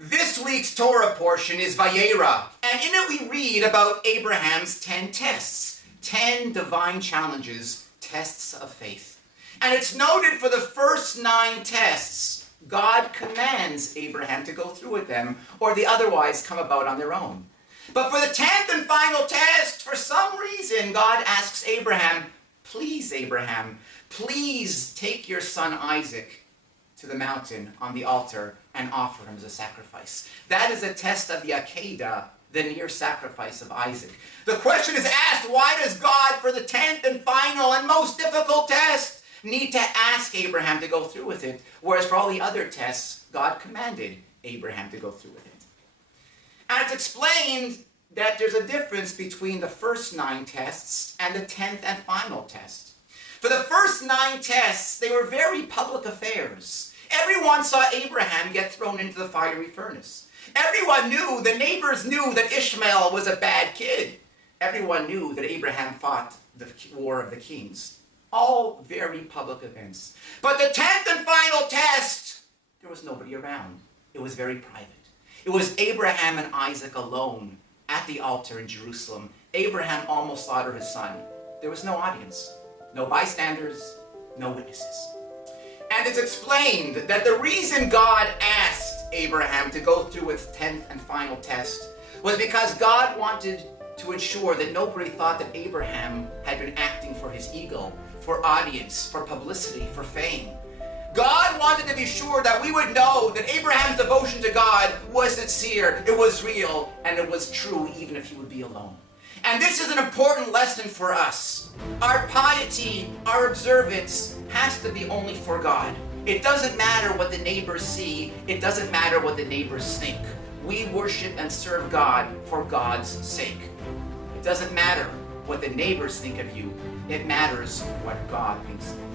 This week's Torah portion is Vayera, and in it we read about Abraham's 10 tests, 10 divine challenges, tests of faith. And it's noted for the first 9 tests, God commands Abraham to go through with them, or they otherwise come about on their own. But for the 10th and final test, for some reason, God asks Abraham, please take your son Isaac to the mountain on the altar and offer him as a sacrifice. That is a test of the Akedah, the near sacrifice of Isaac. The question is asked, why does God, for the 10th and final and most difficult test, need to ask Abraham to go through with it, whereas for all the other tests, God commanded Abraham to go through with it? And it's explained that there's a difference between the first 9 tests and the 10th and final test. For the first 9 tests, they were very public affairs. Everyone saw Abraham get thrown into the fiery furnace. Everyone knew, the neighbors knew that Ishmael was a bad kid. Everyone knew that Abraham fought the War of the Kings. All very public events. But the 10th and final test, there was nobody around. It was very private. It was Abraham and Isaac alone at the altar in Jerusalem. Abraham almost slaughtered his son. There was no audience, no bystanders, no witnesses. And it's explained that the reason God asked Abraham to go through with 10th and final test was because God wanted to ensure that nobody thought that Abraham had been acting for his ego, for audience, for publicity, for fame. God wanted to be sure that we would know that Abraham's devotion to God was sincere, it was real, and it was true even if he would be alone. And this is an important lesson for us. Our piety, our observance, has to be only for God. It doesn't matter what the neighbors see. It doesn't matter what the neighbors think. We worship and serve God for God's sake. It doesn't matter what the neighbors think of you. It matters what God thinks of you.